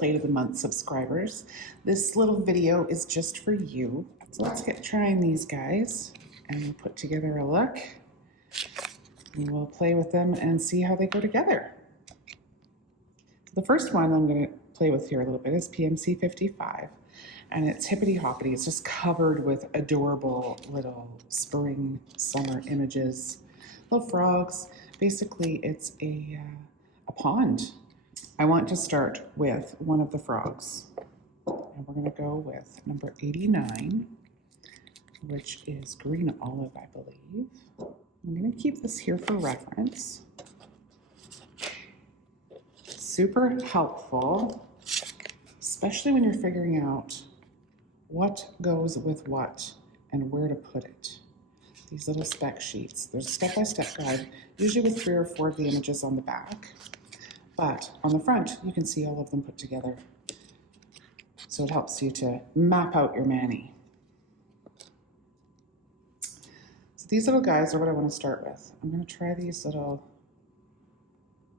Plate of the Month subscribers. This little video is just for you. So let's get trying these guys and we'll put together a look. And we'll play with them and see how they go together. So the first one I'm going to play with here a little bit is PMC 55. And it's hippity hoppity. It's just covered with adorable little spring summer images. Little frogs. Basically, it's a pond. I want to start with one of the frogs. And we're going to go with number 89, which is green olive, I believe. I'm going to keep this here for reference. Super helpful, especially when you're figuring out what goes with what and where to put it. These little spec sheets. There's a step-by-step guide, usually with 3 or 4 of the images on the back. But on the front, you can see all of them put together. So it helps you to map out your mani. So these little guys are what I want to start with. I'm going to try these little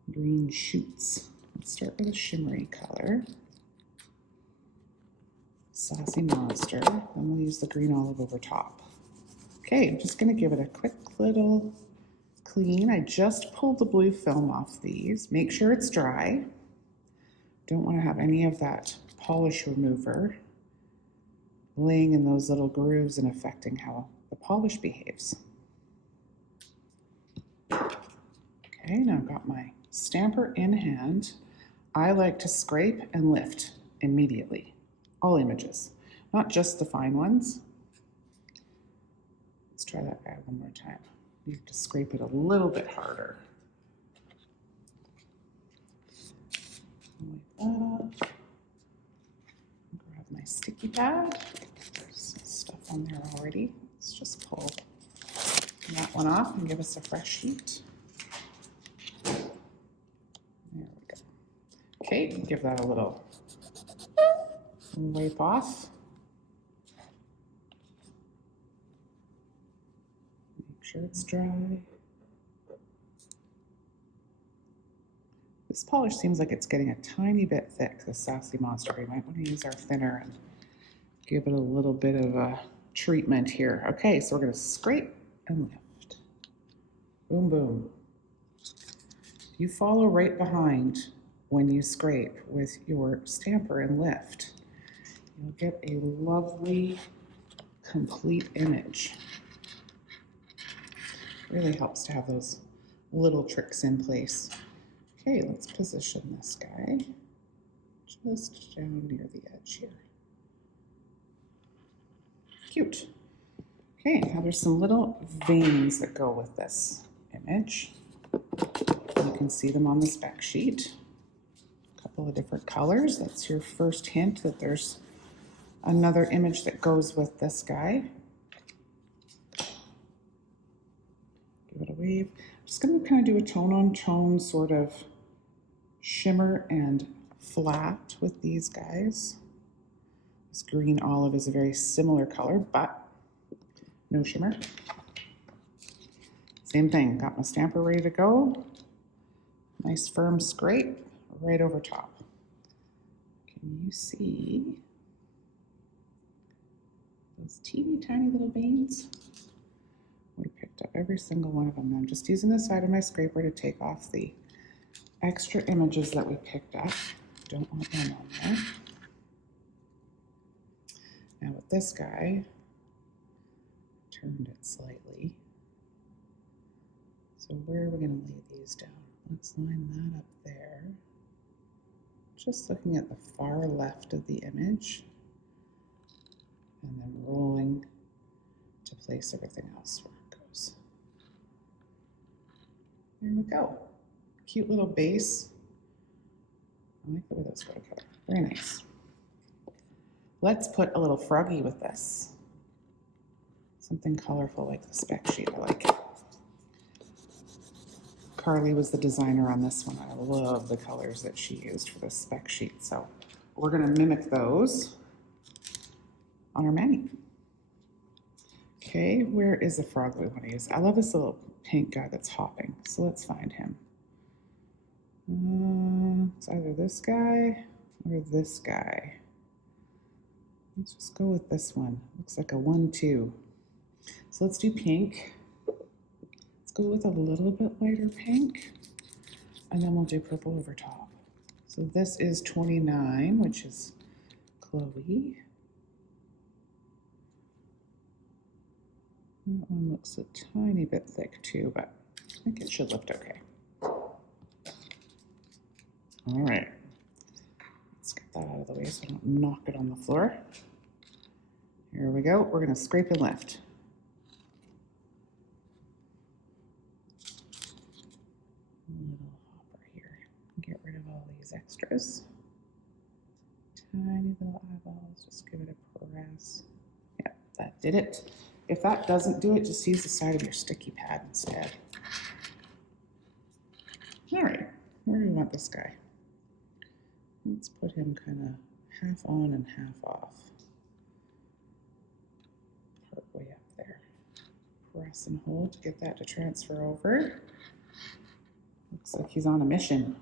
green shoots. Let's start with a shimmery color. Sassy Monster. Then we'll use the green olive over top. Okay, I'm just going to give it a quick little clean. I just pulled the blue film off these. Make sure it's dry. Don't want to have any of that polish remover laying in those little grooves and affecting how the polish behaves. Okay, now I've got my stamper in hand. I like to scrape and lift immediately. All images, not just the fine ones. Let's try that guy one more time. You have to scrape it a little bit harder. Wipe that off. Grab my sticky pad. There's some stuff on there already. Let's just pull that one off and give us a fresh sheet. There we go. Okay, give that a little wipe off. Make sure it's dry. This polish seems like it's getting a tiny bit thick, the Sassy Monster. We might want to use our thinner and give it a little bit of a treatment here. Okay, so we're going to scrape and lift. Boom, boom. You follow right behind when you scrape with your stamper and lift. You'll get a lovely, complete image. Really helps to have those little tricks in place. Okay, let's position this guy just down near the edge here. Cute. Okay, now there's some little veins that go with this image. You can see them on the spec sheet. A couple of different colors. That's your first hint that there's another image that goes with this guy. Give it a wave. I'm just going to kind of do a tone-on-tone sort of shimmer and flat with these guys. This green olive is a very similar color, but no shimmer. Same thing, got my stamper ready to go. Nice firm scrape right over top. Can you see those teeny tiny little veins? We picked up every single one of them. I'm just using the side of my scraper to take off the extra images that we picked up. Don't want them on there. Now with this guy, turned it slightly. So where are we going to lay these down? Let's line that up there. Just looking at the far left of the image and then rolling to place everything else where it goes. There we go. Cute little base. I like the way those go together. Very nice. Let's put a little froggy with this. Something colorful like the spec sheet. I like it. Carly was the designer on this one. I love the colors that she used for this spec sheet. So we're going to mimic those on our mani. Okay, where is the frog that we want to use? I love this little pink guy that's hopping. So let's find him. It's either this guy or this guy? Let's just go with this one. Looks like a 1-2. So let's do pink. Let's go with a little bit lighter pink, and then we'll do purple over top. So this is 29, which is Chloe. That one looks a tiny bit thick too, but I think it should lift okay. All right, let's get that out of the way so I don't knock it on the floor. Here we go. We're going to scrape and lift. A little hopper here. Get rid of all these extras. Tiny little eyeballs. Just give it a press. Yeah, that did it. If that doesn't do it, just use the side of your sticky pad instead. All right, where do we want this guy? Let's put him kind of half on and half off. Part way up there. Press and hold to get that to transfer over. Looks like he's on a mission.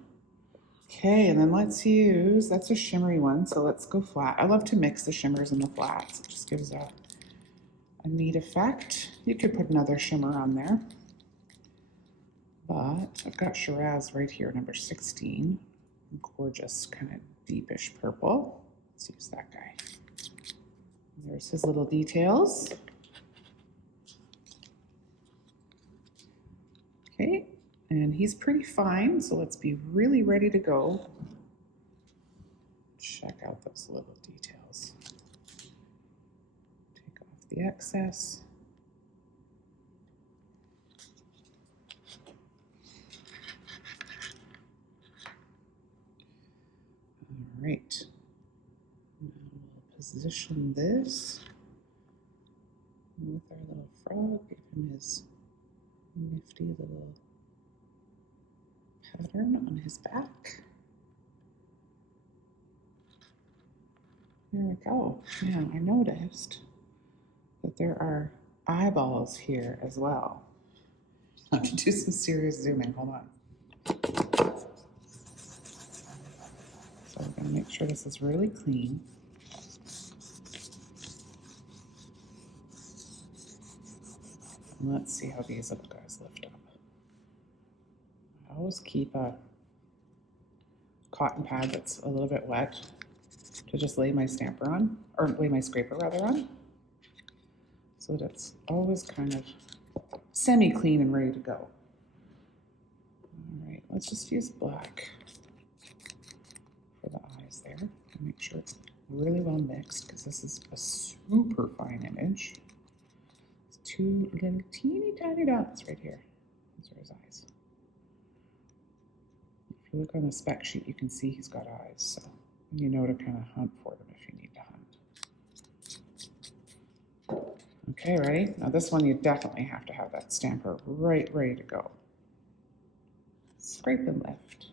Okay, and then let's use, that's a shimmery one, so let's go flat. I love to mix the shimmers and the flats. It just gives a neat effect. You could put another shimmer on there. But I've got Shiraz right here, number 16. Gorgeous, kind of deepish purple. Let's use that guy. There's his little details. Okay, and he's pretty fine, so let's be really ready to go. Check out those little details. Take off the excess. All right, now we'll position this with our little frog, give him his nifty little pattern on his back. There we go. Now I noticed that there are eyeballs here as well. I have to do some serious zooming, hold on. So we're gonna make sure this is really clean. And let's see how these little guys lift up. I always keep a cotton pad that's a little bit wet to just lay my stamper on, or lay my scraper rather on, so that it's always kind of semi-clean and ready to go. All right, let's just use black for the eyes there and make sure it's really well mixed, because this is a super fine image. It's two little teeny tiny dots right here. Those are his eyes. If you look on the spec sheet, you can see he's got eyes, so you know to kind of hunt for them if you need to hunt. Okay, ready? Now this one you definitely have to have that stamper right ready to go. Scrape and lift.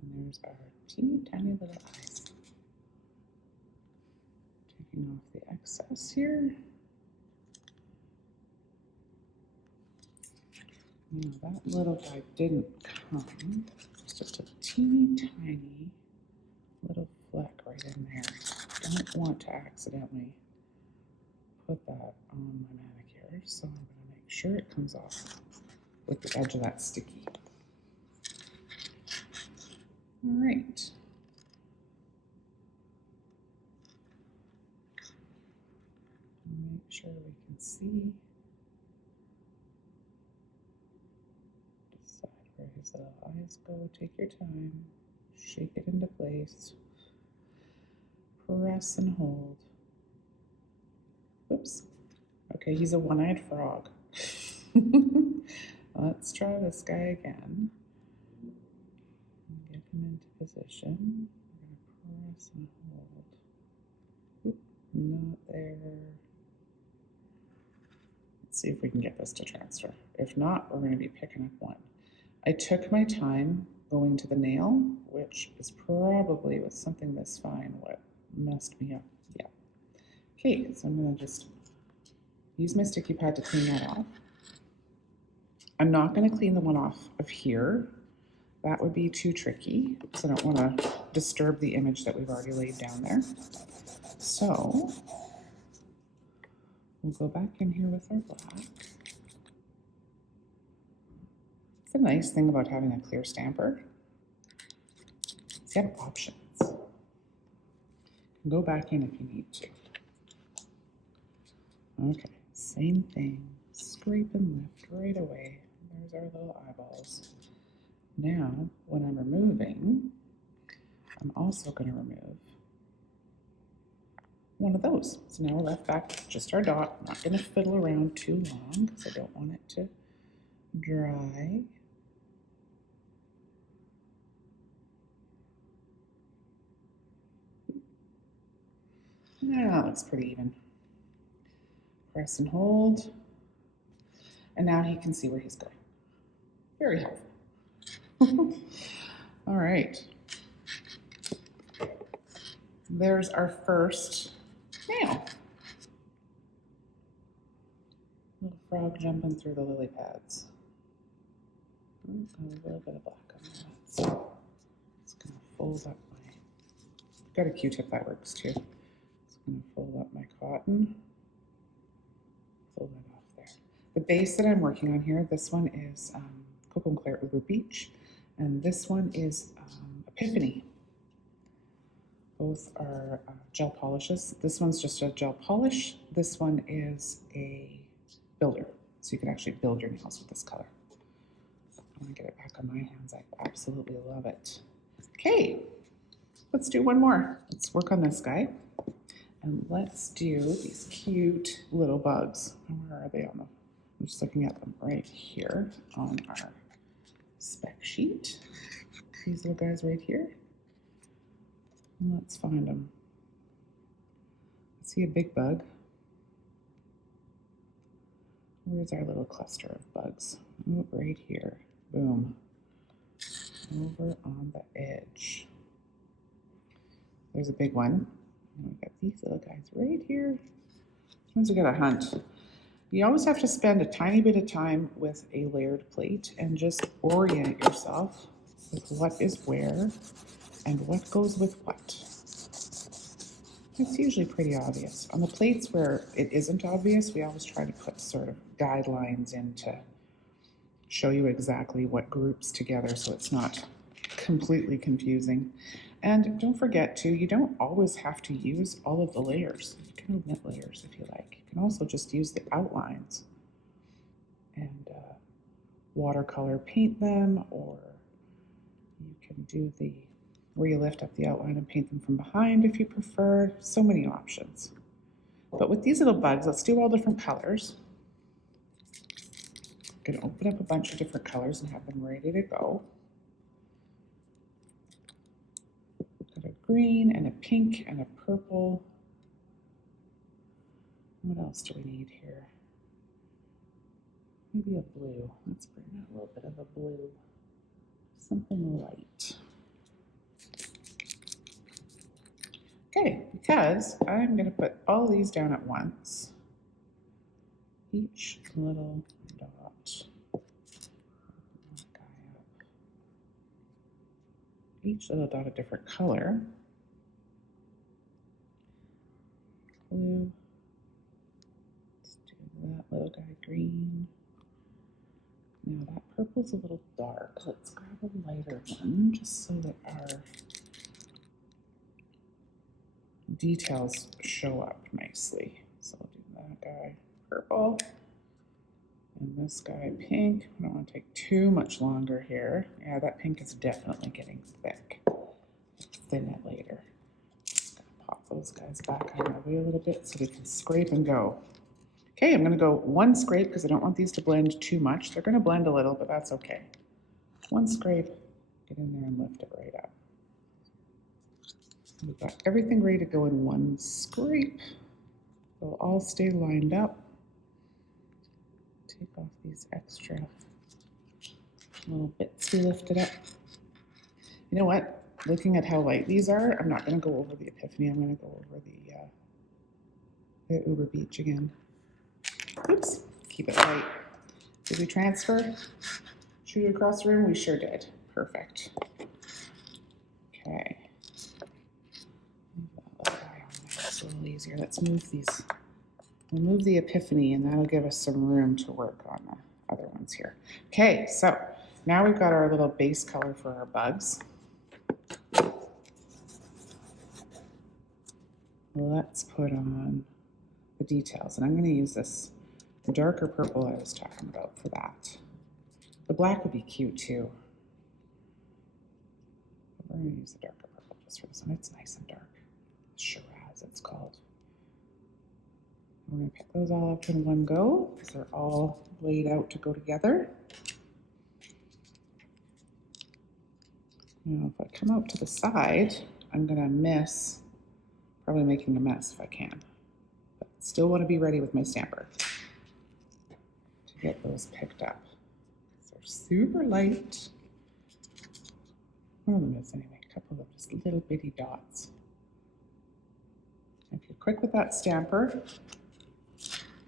And there's our teeny tiny little eyes. Taking off the excess here. Now that little guy didn't come. It's just a teeny tiny little fleck right in there. Don't want to accidentally put that on my manicure, so I'm going to make sure it comes off with the edge of that sticky. All right. Make sure we can see. Decide where his little eyes go. Take your time. Shake it into place. Press and hold. Oops. Okay, he's a one-eyed frog. Let's try this guy again. Get him into position. We're going to press and hold. Oop, not there. Let's see if we can get this to transfer. If not, we're going to be picking up one. I took my time going to the nail, which is probably with something this fine what messed me up. Yeah. Okay, so I'm going to just use my sticky pad to clean that off. I'm not going to clean the one off of here That would be too tricky, so I don't want to disturb the image that we've already laid down there. So we'll go back in here with our black. It's the nice thing about having a clear stamper. You have options. Go back in if you need to. Okay, same thing. Scrape and lift right away. There's our little eyeballs. Now, when I'm removing, I'm also going to remove one of those. So now we're left back with just our dot. I'm not going to fiddle around too long because I don't want it to dry. Now that looks pretty even. Press and hold. And now he can see where he's going. Very helpful. All right. There's our first nail. Little frog jumping through the lily pads. A little bit of black on that. So just gonna fold up my, got a Q-tip that works too. Just gonna fold up my cotton. Fold that off there. The base that I'm working on here, this one is Cocoa and Claire Uber Beach, and this one is Epiphany. Both are gel polishes. This one's just a gel polish. This one is a builder, so you can actually build your nails with this color. I want to get it back on my hands. I absolutely love it. Okay, let's do one more. Let's work on this guy. And let's do these cute little bugs. Where are they on the, I'm just looking at them right here on our spec sheet. These little guys right here. And let's find them. I see a big bug. Where's our little cluster of bugs? Oh, right here. Boom. Over on the edge. There's a big one. And we've got these little guys right here. Sometimes we gotta hunt. You always have to spend a tiny bit of time with a layered plate and just orient yourself with what is where and what goes with what. It's usually pretty obvious. On the plates where it isn't obvious, we always try to put sort of guidelines in to show you exactly what groups together so it's not completely confusing. And don't forget too, you don't always have to use all of the layers. You can omit layers if you like. You can also just use the outlines and watercolor paint them, or you can do the where you lift up the outline and paint them from behind if you prefer. So many options. But with these little bugs, let's do all different colors. I'm going to open up a bunch of different colors and have them ready to go. Got a green and a pink and a purple. What else do we need here? Maybe a blue. Let's bring out a little bit of a blue. Something light. Okay, because I'm going to put all these down at once. Each little dot. Each little dot a different color. Blue. Let's do that little guy green. Now that purple's a little dark. Let's grab a lighter one just so that our details show up nicely. So I'll do that guy purple and this guy pink. I don't want to take too much longer here. Yeah, that pink is definitely getting thick. Let's thin it later. Just gonna pop those guys back out of the way a little bit so we can scrape and go. Okay, I'm going to go one scrape because I don't want these to blend too much. They're going to blend a little, but that's okay. One scrape, get in there and lift it right up. We've got everything ready to go in one scrape. They'll all stay lined up. Take off these extra little bits we lifted up. You know what? Looking at how light these are, I'm not going to go over the Epiphany. I'm going to go over the Uber Beach again. Oops, keep it light. Did we transfer? Shoot it across the room? We sure did. Perfect. Okay. It's a little easier. Let's move these. We'll move the Epiphany, and that'll give us some room to work on the other ones here. Okay, so now we've got our little base color for our bugs. Let's put on the details, and I'm going to use this darker purple I was talking about for that. The black would be cute too. But we're going to use the darker purple just for this one. It's nice and dark. Shiraz, it's called. We're going to pick those all up in one go because they're all laid out to go together. Now, if I come out to the side, I'm going to miss, probably making a mess if I can. But still want to be ready with my stamper to get those picked up. They're super light. One of them is anyway, a couple of just little bitty dots. If you're quick with that stamper,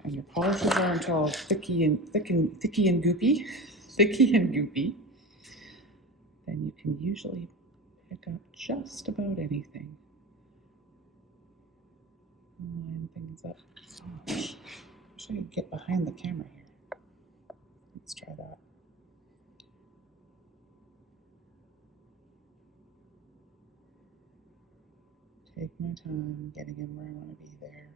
and your polishes aren't all thicky and goopy, then you can usually pick up just about anything. Line things up. Oh, I wish I could get behind the camera here. Let's try that. Take my time getting in where I want to be there.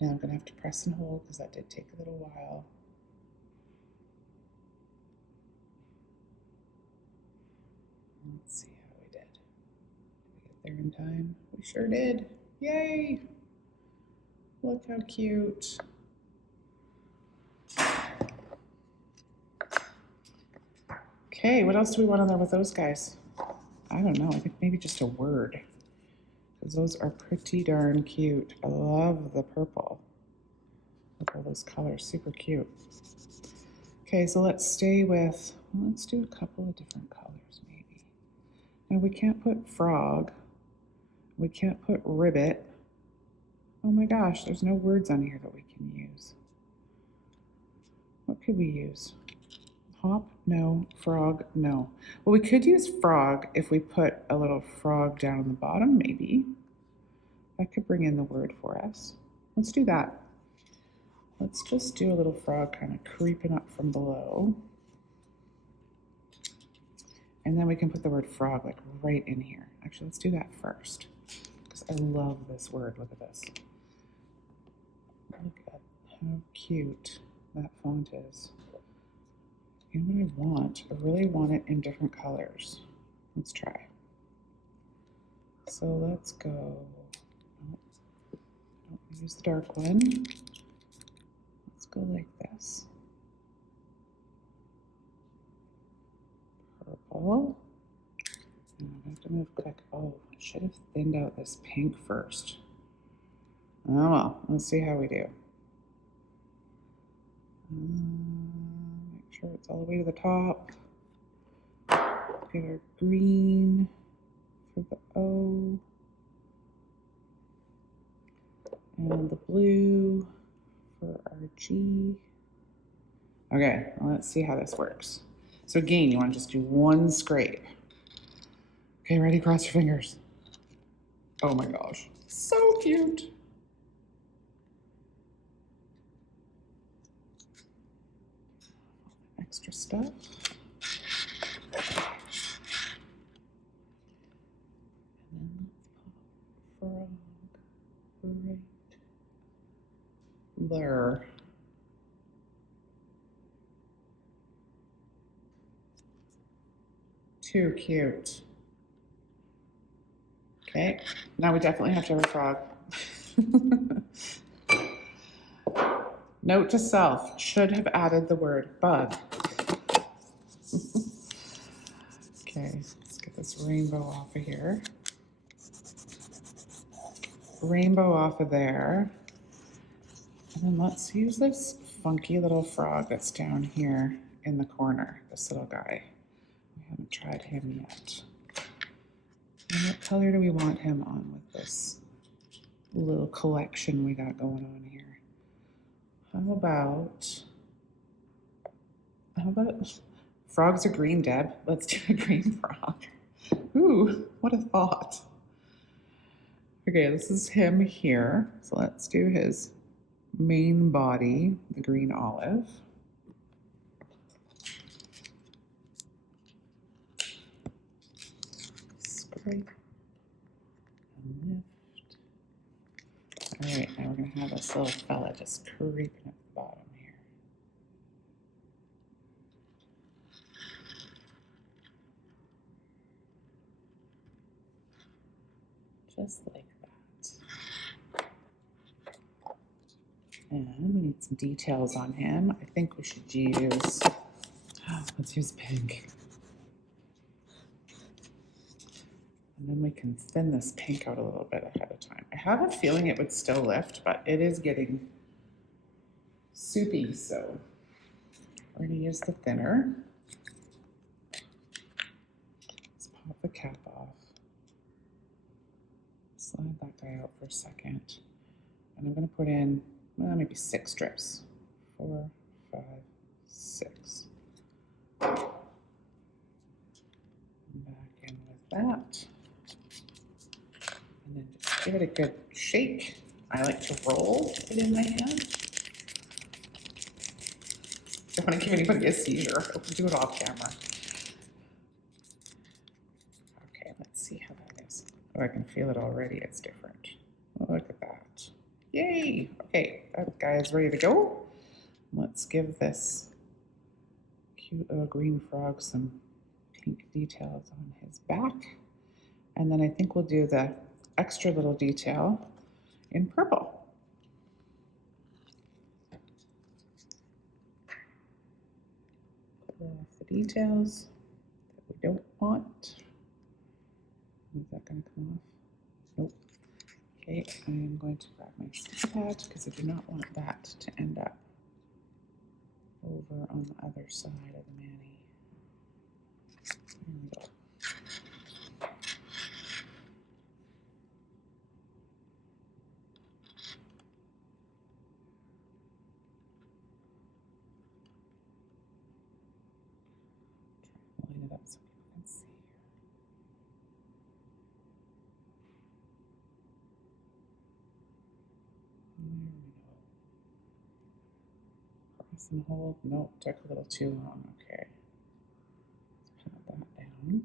Now I'm going to have to press and hold because that did take a little while. Let's see how we did. Did we get there in time? We sure did. Yay! Look how cute. Okay, what else do we want on there with those guys? I don't know. I think maybe just a word. Because those are pretty darn cute. I love the purple. Look at all those colors, super cute. Okay, so let's stay with, well, let's do a couple of different colors maybe. Now we can't put frog. We can't put ribbit. Oh my gosh, there's no words on here that we can use. What could we use? Hop? No. Frog? No. Well, we could use frog if we put a little frog down on the bottom, maybe. That could bring in the word for us. Let's do that. Let's just do a little frog kind of creeping up from below. And then we can put the word frog like right in here. Actually, let's do that first because I love this word. Look at this. Look at how cute that font is. You know what I want? I really want it in different colors. Let's try. So let's go. Don't use the dark one. Let's go like this. Purple. And I have to move quick. Oh, I should have thinned out this pink first. Oh well, let's see how we do. Make sure it's all the way to the top. Get our green for the O. And the blue for our G. Okay, well, let's see how this works. So again, you want to just do one scrape. Okay, ready? Cross your fingers. Oh my gosh, so cute. Extra stuff. And then let's pop frog right there. Too cute. Okay, now we definitely have to have a frog. Note to self, should have added the word bug. Okay, let's get this rainbow off of here. Rainbow off of there. And then let's use this funky little frog that's down here in the corner, this little guy. We haven't tried him yet. And what color do we want him on with this little collection we got going on here? How about Frogs are green, Deb. Let's do a green frog. Ooh, what a thought. Okay, this is him here. So let's do his main body, the green olive. Scrape and lift. All right, now we're gonna have this little fella just creeping at the bottom here. Just like that. And we need some details on him. I think we should use, let's use pink. And then we can thin this pink out a little bit ahead of time. I have a feeling it would still lift, but it is getting soupy, so we're gonna use the thinner. Let's pop the cap off. Slide that guy out for a second. And I'm gonna put in, well, maybe 6 strips. 4, 5, 6. Back in with that. And then just give it a good shake. I like to roll it in my hand. Don't want to give anybody a seizure. I'll do it off camera. Okay, let's see how that is. Oh, I can feel it already. It's different. Oh, look at that. Yay! Okay, that guy is ready to go. Let's give this cute little green frog some pink details on his back. And then I think we'll do the extra little detail in purple. Pull off the details that we don't want. Is that going to come off? Nope. Okay, I am going to grab my sticky pad because I do not want that to end up over on the other side of the mani. There we go. Line it up so people can see here. There we go. Cross and hold. Nope, took a little too long. Okay. Let's pat that down.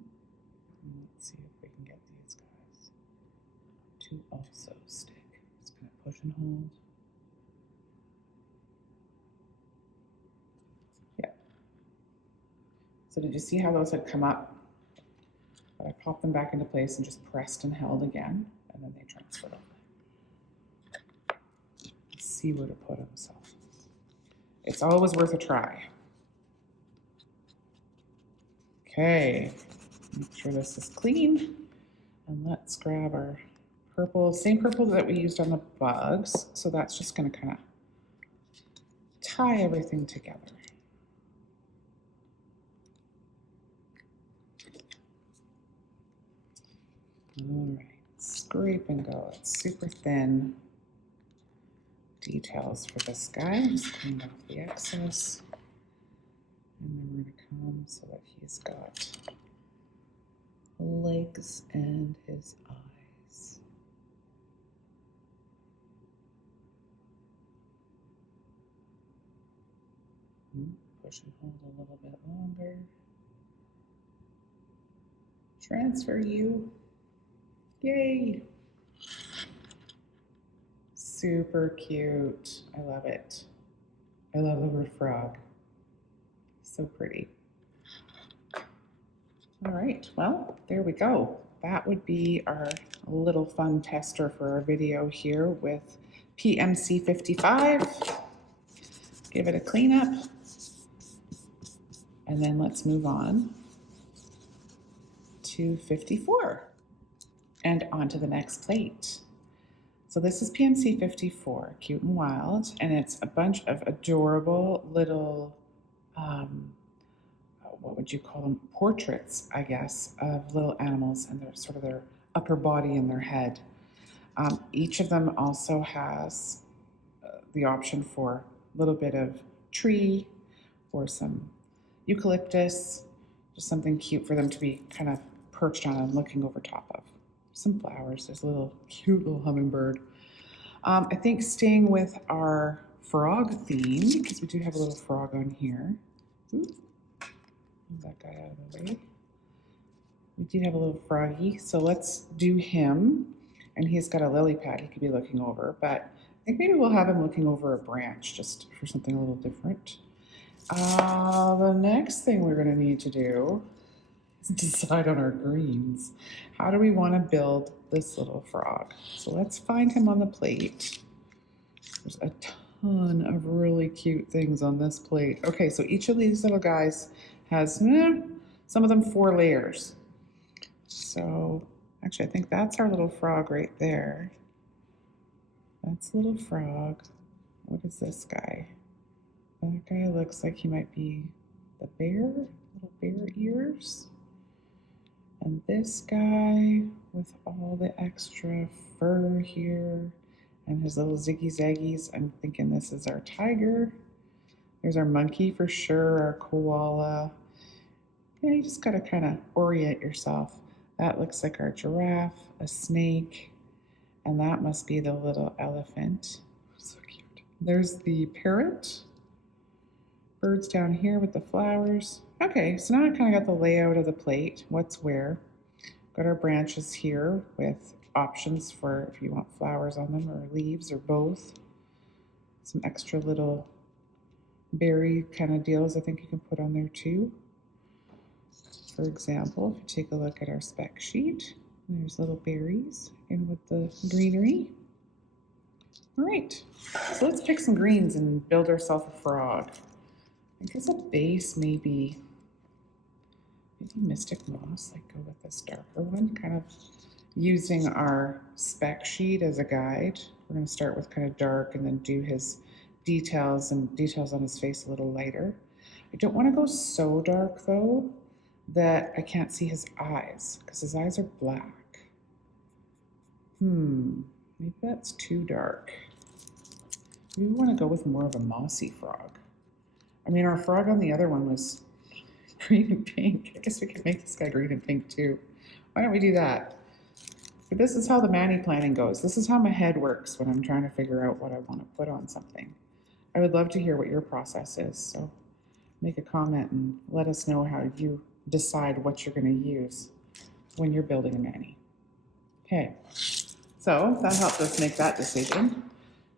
And let's see if we can get these guys to also stick. Just gonna push and hold. Yeah. So did you see how those had come up? But I popped them back into place and just pressed and held again, and then they transferred over. Let's see where to put them. So it's always worth a try. Okay, make sure this is clean. And let's grab our purple, same purple that we used on the bugs. So that's just gonna kind of tie everything together. All right, scrape and go. It's super thin details for this guy. Just clean off the excess. And then we're gonna come so that he's got legs and his eyes. Push and hold a little bit longer. Transfer you. Yay! Super cute. I love it. I love the word frog. So pretty. All right, well, there we go. That would be our little fun tester for our video here with PMC 55. Give it a cleanup. And then let's move on to 54 and on to the next plate. So this is PMC 54, Cute and Wild, and it's a bunch of adorable little, what would you call them? Portraits, I guess, of little animals and their sort of their upper body and their head. Each of them also has the option for a little bit of tree or some eucalyptus, just something cute for them to be kind of perched on and looking over top of. Some flowers, there's a little cute little hummingbird. I think staying with our frog theme, because we do have a little frog on here. Ooh, move that guy out of the way. We do have a little froggy, so let's do him. And he's got a lily pad he could be looking over, but I think maybe we'll have him looking over a branch just for something a little different. The next thing we're going to need to do is decide on our greens. How do we want to build this little frog? So let's find him on the plate. There's a ton of really cute things on this plate. Okay, so each of these little guys has, some of them 4 layers. So actually, I think that's our little frog right there. That's a little frog. What is this guy? That guy looks like he might be the bear, little bear ears. And this guy with all the extra fur here and his little ziggy zaggies. I'm thinking this is our tiger. There's our monkey for sure, our koala. Yeah, you just gotta kind of orient yourself. That looks like our giraffe, a snake, and that must be the little elephant. So cute. There's the parrot. Birds down here with the flowers. Okay, so now I kind of got the layout of the plate, what's where. Got our branches here with options for if you want flowers on them or leaves or both. Some extra little berry kind of deals I think you can put on there too. For example, if you take a look at our spec sheet, there's little berries in with the greenery. All right, so let's pick some greens and build ourselves a frog. I guess a base maybe Mystic Moss, like go with this darker one, kind of using our spec sheet as a guide. We're going to start with kind of dark and then do his details and details on his face a little lighter. I don't want to go so dark though that I can't see his eyes because his eyes are black. Maybe that's too dark. We want to go with more of a mossy frog. I mean, our frog on the other one was green and pink. I guess we could make this guy green and pink too. Why don't we do that? But this is how the mani planning goes. This is how my head works when I'm trying to figure out what I want to put on something. I would love to hear what your process is. So make a comment and let us know how you decide what you're going to use when you're building a mani. Okay, so that helped us make that decision.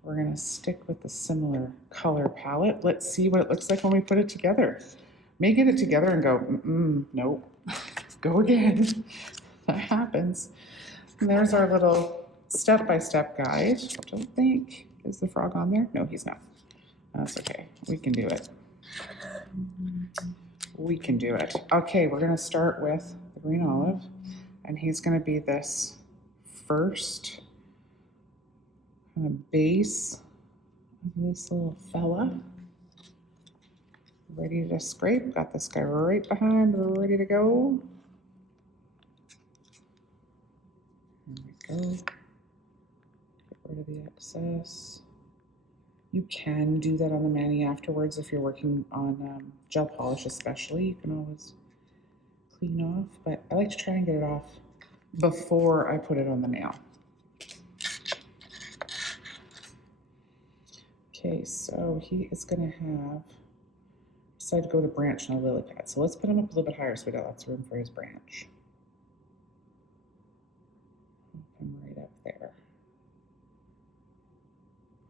We're going to stick with the similar color palette. Let's see what it looks like when we put it together. May get it together and go, nope, go again. That happens. And there's our little step-by-step guide. I don't think, is the frog on there? No, he's not. That's okay, we can do it. We can do it. Okay, we're gonna start with the green olive, and he's gonna be this first kind of base of this little fella. Ready to scrape. Got this guy right behind, ready to go. There we go. Get rid of the excess. You can do that on the mani afterwards if you're working on gel polish especially. You can always clean off, but I like to try and get it off before I put it on the nail. Okay, so he is gonna have, decided to go with a branch, not a lily pad. So let's put him up a little bit higher so we got lots of room for his branch. Put him right up there.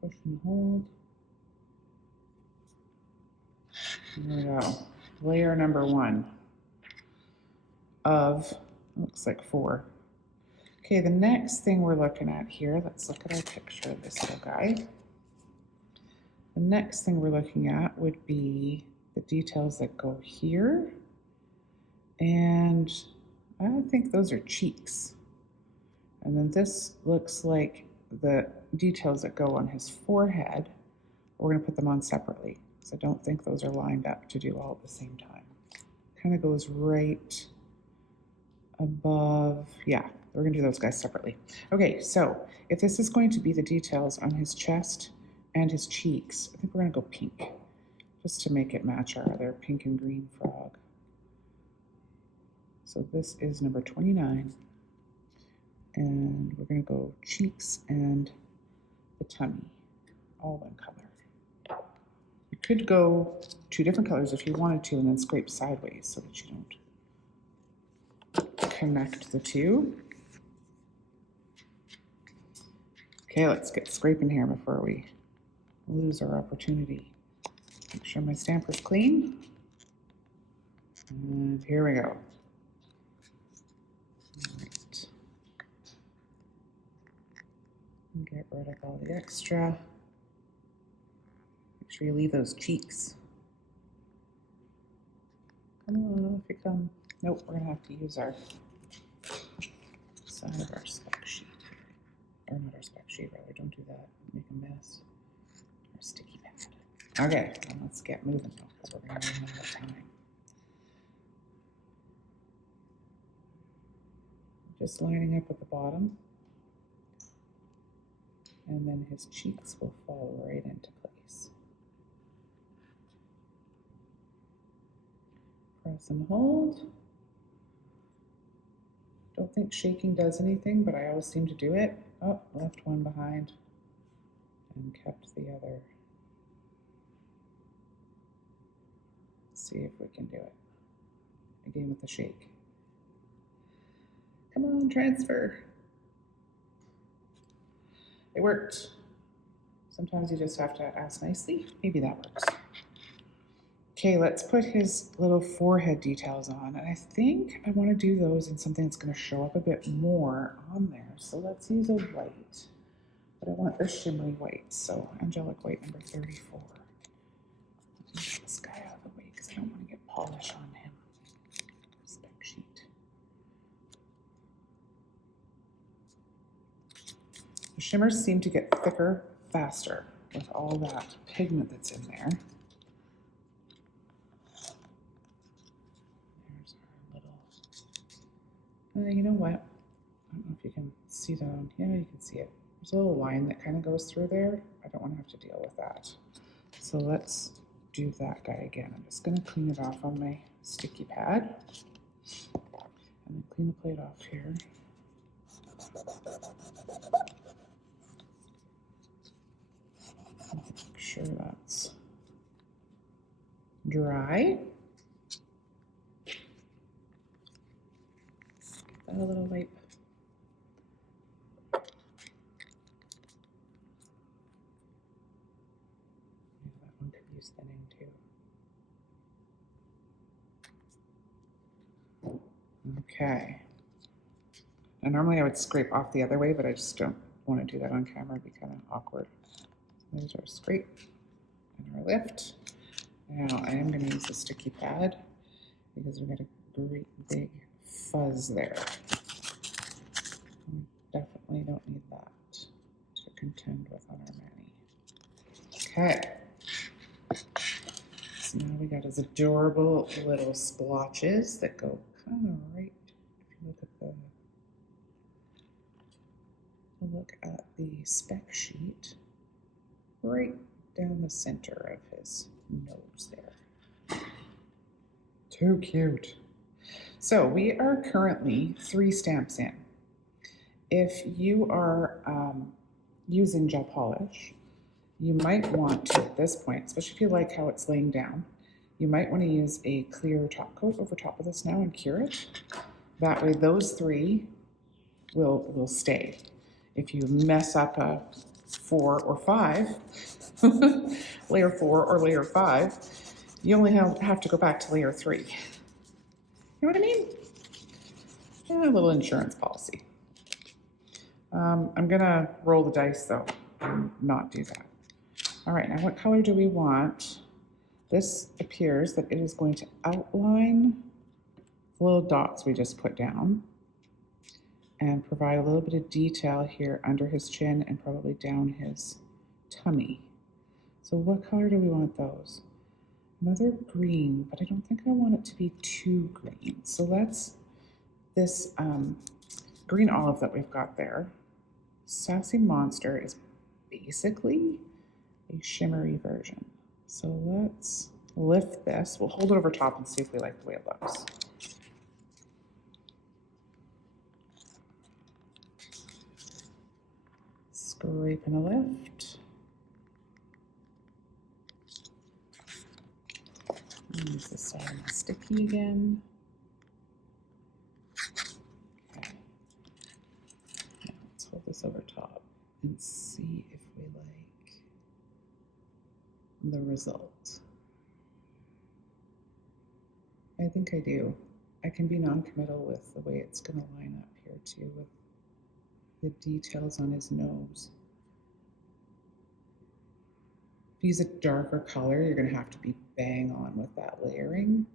Push and hold. There we go. Layer number 1 of, looks like 4. Okay, the next thing we're looking at here, let's look at our picture of this little guy. The next thing we're looking at would be the details that go here. And I think those are cheeks. And then this looks like the details that go on his forehead. We're gonna put them on separately. So I don't think those are lined up to do all at the same time. Kind of goes right above, yeah, we're gonna do those guys separately. Okay, so if this is going to be the details on his chest and his cheeks, I think we're gonna go pink. just to make it match our other pink and green frog. So this is number 29. And we're going to go cheeks and the tummy, all one color. You could go 2 different colors if you wanted to and then scrape sideways so that you don't connect the two. Okay, let's get scraping here before we lose our opportunity. Make sure my stamper's clean. And here we go. All right. Get rid of all the extra. Make sure you leave those cheeks. Come on, if you come. Nope, we're gonna have to use our side of our spec sheet. Or not our spec sheet, rather, don't do that. Make a mess. Our sticky pad. Okay, well, let's get moving because we're gonna run out of time. Just lining up at the bottom. And then his cheeks will fall right into place. Press and hold. Don't think shaking does anything, but I always seem to do it. Oh, left one behind and kept the other. Let's see if we can do it. Again with the shake. Come on, transfer. It worked. Sometimes you just have to ask nicely. Maybe that works. Okay, let's put his little forehead details on. And I think I want to do those in something that's going to show up a bit more on there. So let's use a white. But I want the shimmery white. So angelic white number 34. Get this guy out of the way because I don't want to get polish on him. Spec sheet. The shimmers seem to get thicker faster with all that pigment that's in there. There's our little, you know what? I don't know if you can see that on here. You can see it. There's a little line that kind of goes through there. I don't want to have to deal with that. So let's do that guy again. I'm just going to clean it off on my sticky pad. And then clean the plate off here. Make sure that's dry. Got a little wipe. That one could use thinning too. Okay. Now normally I would scrape off the other way, but I just don't want to do that on camera. It'd be kind of awkward. There's our scrape and our lift. Now I am going to use the sticky pad because we've got a great big fuzz there. We definitely don't need that to contend with on our mani. Okay. So now we got his adorable little splotches that go kind of right, if you look at the spec sheet, right down the center of his nose there. Too cute. So we are currently 3 stamps in. If you are using gel polish, you might want to, at this point, especially if you like how it's laying down, you might want to use a clear top coat over top of this now and cure it. That way those 3 will stay. If you mess up a 4 or 5, layer 4 or layer 5, you only have to go back to layer 3. You know what I mean? Yeah, a little insurance policy. I'm gonna roll the dice though and not do that. All right, now what color do we want? This appears that it is going to outline the little dots we just put down and provide a little bit of detail here under his chin and probably down his tummy. So what color do we want those? Another green, but I don't think I want it to be too green. So let's, this green olive that we've got there, Sassy Monster is basically a shimmery version. So let's lift this. We'll hold it over top and see if we like the way it looks. Scrape and a lift. Use this side of my sticky again. Okay. Now let's hold this over top and see if we like the result. I think I do. I can be non-committal with the way it's going to line up here too, with the details on his nose. If you use a darker color, you're going to have to be bang on with that layering.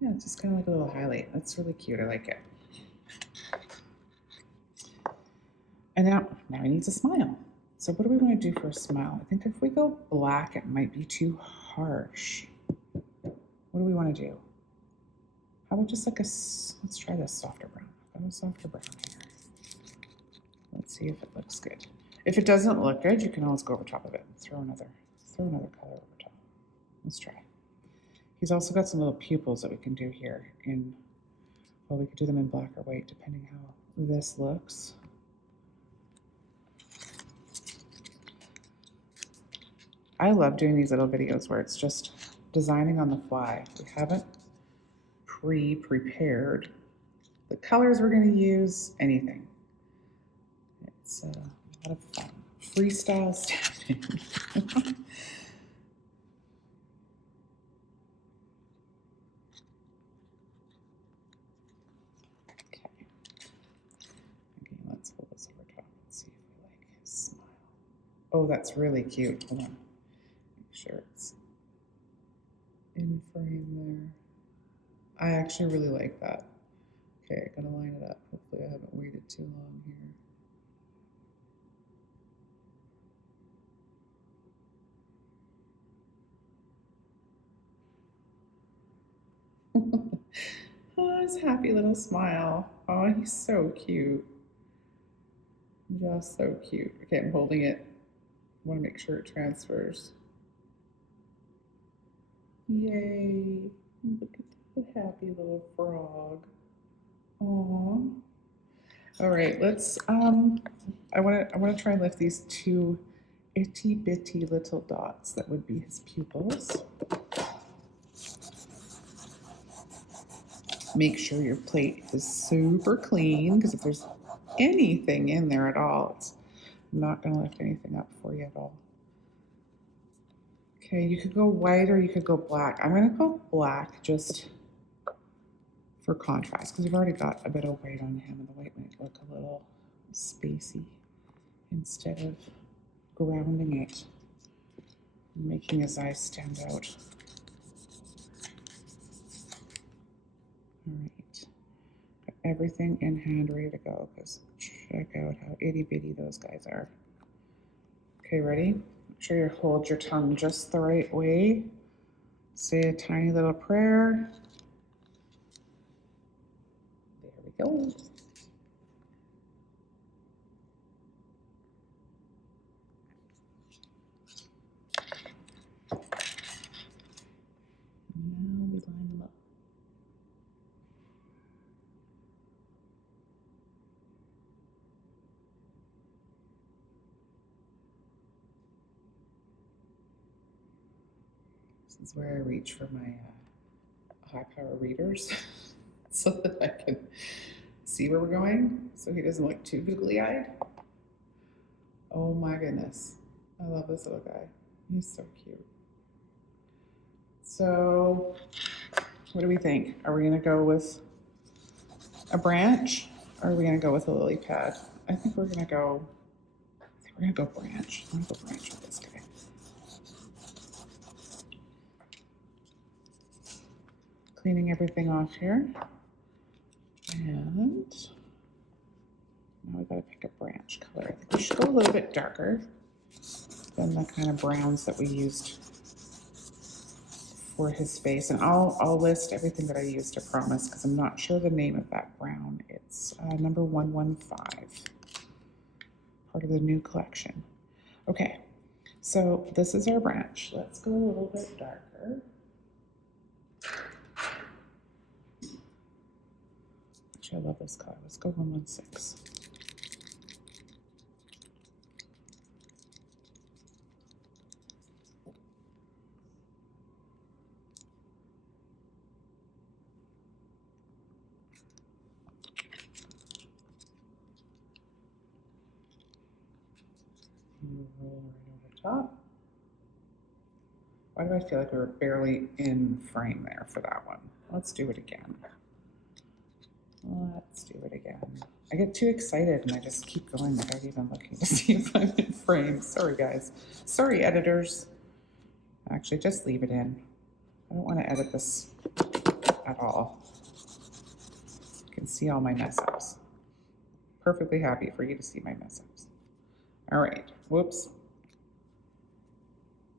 Yeah, it's just kind of like a little highlight. That's really cute. I like it. And now he needs a smile. So what do we want to do for a smile? I think if we go black, it might be too harsh. What do we want to do? How about just like let's try this softer brown. I've got a softer brown here. Let's see if it looks good. If it doesn't look good, you can always go over top of it and throw another color over top. Let's try. He's also got some little pupils that we can do here well, we could do them in black or white, depending how this looks. I love doing these little videos where it's just designing on the fly. We haven't prepared the colors we're going to use, anything. It's a lot of fun. Freestyle stamping. Okay, let's hold this over top and see if we like his smile. Oh, that's really cute. Hold on. Make sure it's in frame there. I actually really like that. Okay, I'm gonna line it up. Hopefully I haven't waited too long here. Oh, his happy little smile. Oh, he's so cute. Just so cute. Okay, I'm holding it. I want to make sure it transfers. Yay. Look at the happy little frog. Aww. All right, let's I want to try and lift these two itty bitty little dots that would be his pupils. Make sure your plate is super clean, because if there's anything in there at all, it's not going to lift anything up for you at all. Okay, you could go white or you could go black. I'm going to go black just for contrast, because we've already got a bit of white on him, and the white might look a little spacey instead of grounding it, making his eyes stand out. All right, got everything in hand ready to go, because check out how itty bitty those guys are. Okay, ready? Make sure you hold your tongue just the right way. Say a tiny little prayer. There we go. Now we line them up. This is where I reach for my high power readers so that I can see where we're going, so he doesn't look too googly eyed. Oh my goodness. I love this little guy. He's so cute. So what do we think? Are we going to go with a branch, or are we going to go with a lily pad? I think we're going to go branch. I'm going to go branch with this guy. Cleaning everything off here. And now we gotta pick a branch color. I think we should go a little bit darker than the kind of browns that we used for his face. And I'll list everything that I used, I promise, because I'm not sure the name of that brown. It's number 115, part of the new collection. Okay, So this is our branch. Let's go a little bit darker. Actually, I love this color. Let's go 116. Roll right over top. Why do I feel like we were barely in frame there for that one? Let's do it again. Let's do it again. I get too excited and I just keep going without even looking to see if I'm in frame. Sorry, guys. Sorry, editors. Actually, just leave it in. I don't want to edit this at all. You can see all my mess ups. Perfectly happy for you to see my mess ups. All right. Whoops.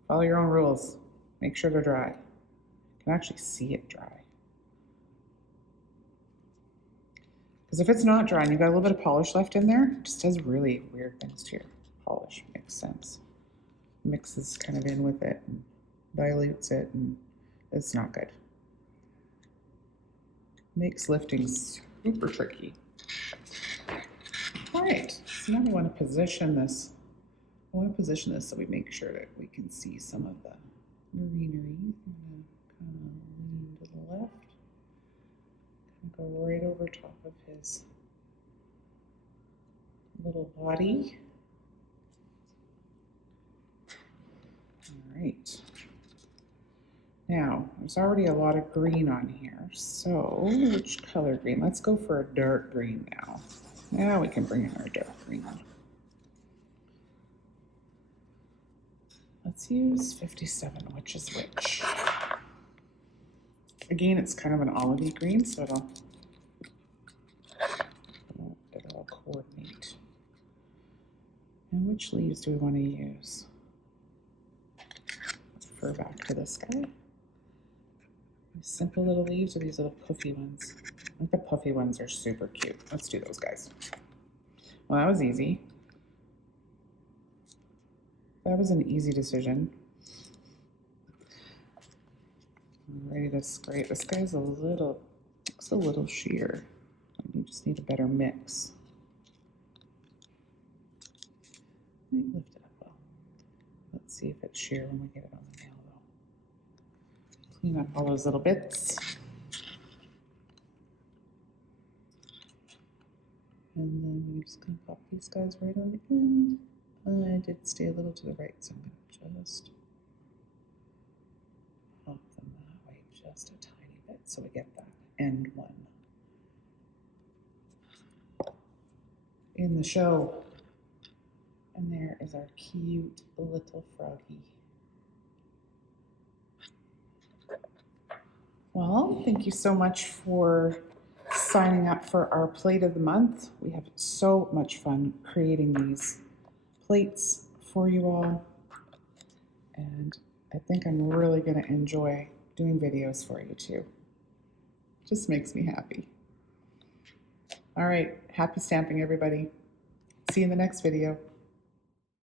Follow your own rules. Make sure they're dry. You can actually see it dry. Because if it's not dry and you've got a little bit of polish left in there, it just does really weird things to your polish. Makes sense. Mixes kind of in with it and dilutes it, and it's not good. Makes lifting super tricky. All right, so now we want to position this. I want to position this so we make sure that we can see some of the greenery. I'm going to kind of lean to the left. Go right over top of his little body. All right. Now, there's already a lot of green on here. So, which color green? Let's go for a dark green now. Now we can bring in our dark green. Let's use 57, which is which? Again, it's kind of an olivey green, so it'll coordinate. And which leaves do we want to use? Let's refer back to this guy. These simple little leaves or these little puffy ones? I think the puffy ones are super cute. Let's do those guys. Well, that was easy. That was an easy decision. I'm ready to scrape. This guy's looks a little sheer. You just need a better mix. Let me lift it up well. Let's see if it's sheer when we get it on the nail though. Clean up all those little bits. And then we're just gonna pop these guys right on the end. I did stay a little to the right, so I'm gonna just pop them that way just a tiny bit so we get that end one in the show. And there is our cute little froggy. Well, thank you so much for signing up for our plate of the month. We have so much fun creating these plates for you all. And I think I'm really going to enjoy doing videos for you too. Just makes me happy. All right, happy stamping everybody. See you in the next video.